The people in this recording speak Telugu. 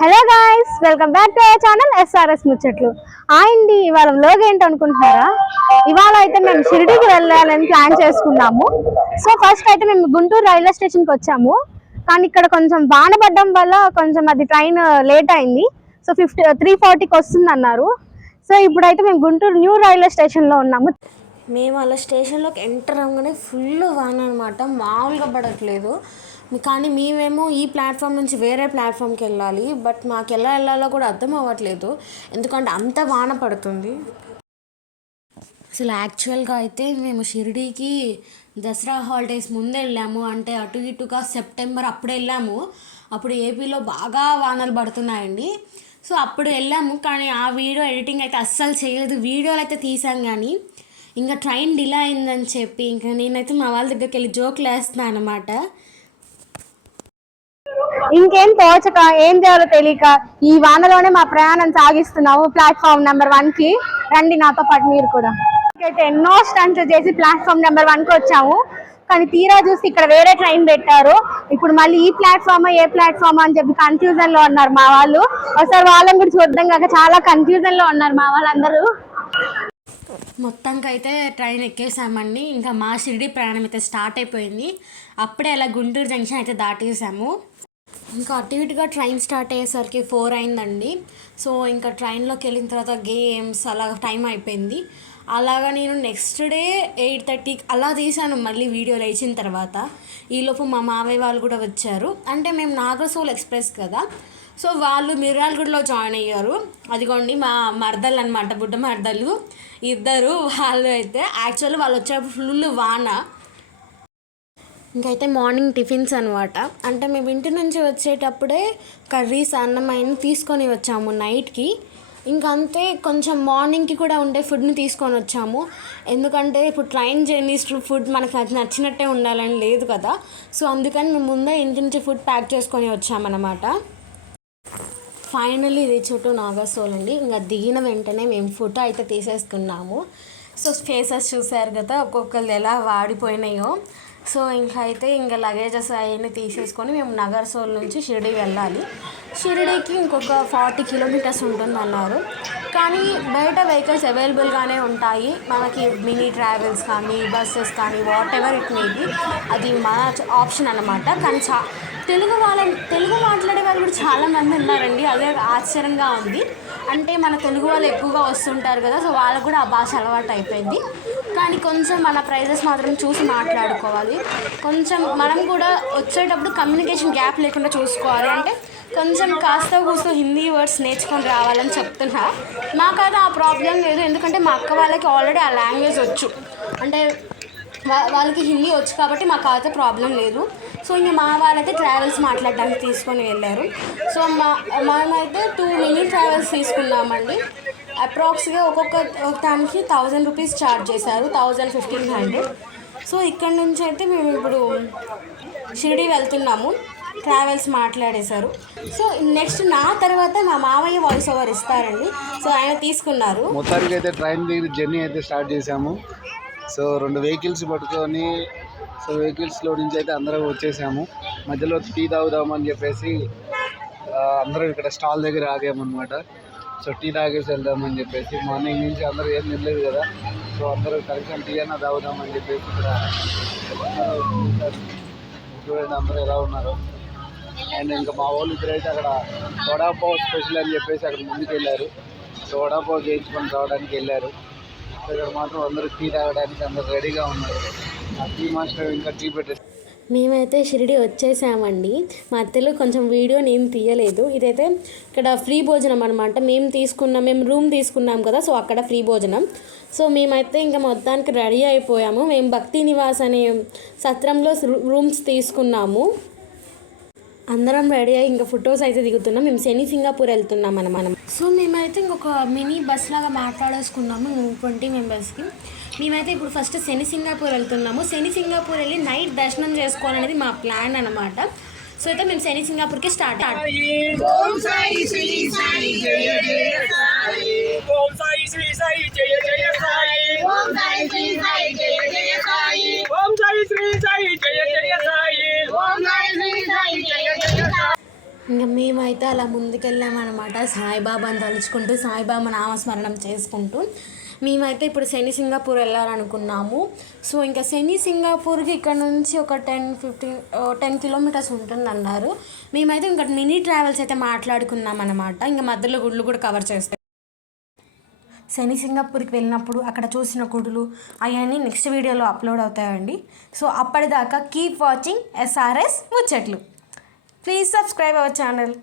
Hello guys, welcome back to our channel SRS ముచ్చట్లు. అండి ఇవాళ వ్లాగ్ ఏంటి అనుకుంటున్నారా? ఇవాళ అయితే మేము షిరిడీకి వెళ్ళాలని ప్లాన్ చేసుకున్నాము. సో ఫస్ట్ అయితే మేము గుంటూరు రైల్వే స్టేషన్కి వచ్చాము. కానీ ఇక్కడ కొంచెం వాన పడడం వల్ల కొంచెం అది ట్రైన్ లేట్ అయింది. సో 3:40కి వస్తుంది అన్నారు. సో ఇప్పుడైతే మేము గుంటూరు న్యూ రైల్వే స్టేషన్లో ఉన్నాము. మేము అలా స్టేషన్లోకి ఎంటర్ అవ్వగానే ఫుల్ వాన అనమాట, మామూలుగా పడట్లేదు. కానీ మేమేమో ఈ ప్లాట్ఫామ్ నుంచి వేరే ప్లాట్ఫామ్కి వెళ్ళాలి. బట్ మాకు ఎలా వెళ్ళాలో కూడా అర్థం అవ్వట్లేదు, ఎందుకంటే అంత వాన పడుతుంది. అసలు యాక్చువల్గా అయితే మేము షిరిడీకి దసరా హాలిడేస్ ముందే వెళ్ళాము. అంటే అటు ఇటుగా సెప్టెంబర్ అప్పుడు వెళ్ళాము. అప్పుడు ఏపీలో బాగా వానలు పడుతున్నాయండి. సో అప్పుడు వెళ్ళాము. కానీ ఆ వీడియో ఎడిటింగ్ అయితే అస్సలు చేయలేదు. వీడియోలు అయితే తీసాం కానీ ఇంకా ట్రైన్ డిలే అయిందని చెప్పి ఇంకా నేనైతే మా వాళ్ళ దగ్గరికి వెళ్ళి జోకులు వేస్తున్నాను అనమాట. ఇంకేం తోచక ఏం చేయాలో తెలియక ఈ వానలోనే మా ప్రయాణం సాగిస్తున్నాము ప్లాట్ఫామ్ నెంబర్ 1కి. రండి నాతో పాటు మీరు కూడా. అయితే ఎన్నో స్టంట్స్ చేసి ప్లాట్ఫామ్ నెంబర్ 1కి వచ్చాము. కానీ తీరా చూసి ఇక్కడ వేరే ట్రైన్ పెట్టారు. ఇప్పుడు మళ్ళీ ఈ ప్లాట్ఫామ్ ఏ ప్లాట్ఫామ్ అని చెప్పి కన్ఫ్యూజన్ లో ఉన్నారు మా వాళ్ళు. ఒకసారి వాళ్ళని కూడా చూద్దాం కాక చాలా కన్ఫ్యూజన్ లో ఉన్నారు మా వాళ్ళందరూ. మొత్తానికి అయితే ట్రైన్ ఎక్కేసామండి. ఇంకా మా షిరిడి ప్రయాణం అయితే స్టార్ట్ అయిపోయింది. అప్పుడే అలా గుంటూరు జంక్షన్ అయితే దాటేసాము. ఇంకా అటు ఇటుగా ట్రైన్ స్టార్ట్ అయ్యేసరికి 4 అయిందండి. సో ఇంకా ట్రైన్లోకి వెళ్ళిన తర్వాత గేమ్స్ అలా టైం అయిపోయింది. అలాగా నేను నెక్స్ట్ డే 8:30 అలా తీసాను మళ్ళీ వీడియో లేచిన తర్వాత. ఈలోపు మా మావయ్య వాళ్ళు కూడా వచ్చారు. అంటే మేము నాగర్సోల్ ఎక్స్ప్రెస్ కదా, సో వాళ్ళు మిర్యాలగూడలో జాయిన్ అయ్యారు. అదిగోండి మా మరదలు అనమాట, బుడ్డ మరదలు ఇద్దరు. వాళ్ళు అయితే యాక్చువల్లీ వాళ్ళు వచ్చేటప్పుడు ఫుల్ వాన. ఇంకైతే మార్నింగ్ టిఫిన్స్ అనమాట. అంటే మేము ఇంటి నుంచి వచ్చేటప్పుడే కర్రీస్ అన్నమైన తీసుకొని వచ్చాము నైట్కి. ఇంకంతే కొంచెం మార్నింగ్కి కూడా ఉండే ఫుడ్ని తీసుకొని వచ్చాము. ఎందుకంటే ఇప్పుడు ట్రైన్ జర్నీస్ ఫుడ్ మనకు నచ్చినట్టే ఉండాలని లేదు కదా. సో అందుకని మేము ముందే ఇంటి నుంచి ఫుడ్ ప్యాక్ చేసుకొని వచ్చామన్నమాట. ఫైనల్లీ రీచ్ టు నాగర్సోల్ అండి. ఇంకా దిగిన వెంటనే మేము ఫోటో అయితే తీసేసుకున్నాము. సో ఫేసెస్ చూసారు కదా ఒక్కొక్కరు ఎలా వాడిపోయినాయో. సో ఇంకా లగేజెస్ అవన్నీ తీసేసుకొని మేము నాగర్సోల్ నుంచి షిరిడి వెళ్ళాలి. షిరిడీకి ఇంకొక 40 కిలోమీటర్స్ ఉంటుందన్నారు. కానీ బయట వెహికల్స్ అవైలబుల్గానే ఉంటాయి మనకి, మినీ ట్రావెల్స్ కానీ బస్సెస్ కానీ what ever it may be, అది మన ఆప్షన్ అన్నమాట. కానీ తెలుగు మాట్లాడే వాళ్ళు కూడా చాలామంది ఉన్నారండి. అదే ఆశ్చర్యంగా ఉంది. అంటే మన తెలుగు వాళ్ళు ఎక్కువగా వస్తుంటారు కదా, సో వాళ్ళకు కూడా ఆ భాష అలవాటు అయిపోయింది. కానీ కొంచెం మన ప్రైజెస్ మాత్రం చూసి మాట్లాడుకోవాలి. కొంచెం మనం కూడా వచ్చేటప్పుడు కమ్యూనికేషన్ గ్యాప్ లేకుండా చూసుకోవాలి. అంటే కొంచెం కాస్త కూస్తో హిందీ వర్డ్స్ నేర్చుకొని రావాలని చెప్తున్నా. మాకైతే ఆ ప్రాబ్లం లేదు, ఎందుకంటే మా అక్క వాళ్ళకి ఆల్రెడీ ఆ లాంగ్వేజ్ వచ్చు. అంటే వాళ్ళకి హిందీ వచ్చు కాబట్టి మాకు అయితే ప్రాబ్లం లేదు. సో ఇంకా మా వాళ్ళైతే ట్రావెల్స్ మాట్లాడడానికి తీసుకొని వెళ్ళారు. సో మనమైతే 2 మినీ ట్రావెల్స్ తీసుకున్నామండి. అప్రాక్స్గా ఒక్కొక్క దానికి 1000 రూపీస్ ఛార్జ్ చేశారు, 1500. సో ఇక్కడ నుంచి అయితే మేము ఇప్పుడు షిరిడి వెళ్తున్నాము. ట్రావెల్స్ మాట్లాడేశారు. సో నెక్స్ట్ నా తర్వాత మా మామయ్య వాయిస్ ఓవర్ ఇస్తారండి. సో ఆయన తీసుకున్నారు. మొత్తానికి అయితే ట్రైన్ దగ్గర జర్నీ అయితే స్టార్ట్ చేసాము. సో 2 వెహికల్స్ పట్టుకొని, సో వెహికల్స్లో నుంచి అయితే అందరం వచ్చేసాము. మధ్యలో టీ తాగుదామని చెప్పేసి అందరం ఇక్కడ స్టాల్ దగ్గర ఆగామన్నమాట. సో టీ తాగేసి వెళ్దామని చెప్పేసి, మార్నింగ్ నుంచి అందరూ ఏం తినలేదు కదా, సో అందరూ కలిసి టీ అన్నా తాగుదామని చెప్పేసి ఇక్కడ చూడండి అందరూ ఎలా ఉన్నారు. అండ్ ఇంకా మా వాళ్ళు ఇద్దరైతే అక్కడ వడాపావ్ స్పెషల్ అని చెప్పేసి అక్కడ ముందుకు వెళ్ళారు. సో వడాపావ్ చేయించుకొని రావడానికి వెళ్ళారు. ఇక్కడ మాత్రం అందరూ టీ తాగడానికి అందరూ రెడీగా ఉన్నారు. ఆ టీ మాస్టర్ ఇంకా టీ పెట్టేసి మేమైతే షిరిడి వచ్చేసామండి. మా అత్తలు కొంచెం వీడియో నేను తీయలేదు. ఇదైతే ఇక్కడ ఫ్రీ భోజనం అనమాట. మేము రూమ్ తీసుకున్నాం కదా, సో అక్కడ ఫ్రీ భోజనం. సో మేమైతే ఇంకా మొత్తానికి రెడీ అయిపోయాము. మేము భక్తి నివాస్ అనే సత్రంలో రూమ్స్ తీసుకున్నాము. అందరం రెడీ అయ్యి ఇంకా ఫొటోస్ అయితే దిగుతున్నాం. మేము శని సింగాపూర్ వెళ్తున్నాం మనం. సో మేమైతే ఇంకొక మినీ బస్ లాగా మాట్లాడేసుకున్నాము 20 మెంబర్స్కి. మేమైతే ఇప్పుడు ఫస్ట్ శని సింగాపూర్ వెళ్తున్నాము. శని సింగాపూర్ వెళ్ళి నైట్ దర్శనం చేసుకోవాలనేది మా ప్లాన్ అనమాట. సో అయితే మేము శని సింగాపూర్కి స్టార్ట్. ఇంకా మేమైతే అలా ముందుకెళ్ళామన్నమాట, సాయిబాబాని తలుచుకుంటూ సాయిబాబా నామస్మరణం చేసుకుంటూ. మేమైతే ఇప్పుడు శని సింగాపూర్ వెళ్ళాలనుకున్నాము. సో ఇంకా శని సింగాపూర్కి ఇక్కడ నుంచి ఒక 10 కిలోమీటర్స్ ఉంటుందన్నారు. మేమైతే ఇంకా మినీ ట్రావెల్స్ అయితే మాట్లాడుకున్నాం అన్నమాట. ఇంకా మధ్యలో గుళ్ళు కూడా కవర్ చేస్తాం. శని సింగాపూర్కి వెళ్ళినప్పుడు అక్కడ చూసిన గుడులు అవన్నీ నెక్స్ట్ వీడియోలో అప్లోడ్ అవుతాయండి. సో అప్పటిదాకా కీప్ వాచింగ్ SRS ముచ్చట్లు. Please subscribe our channel.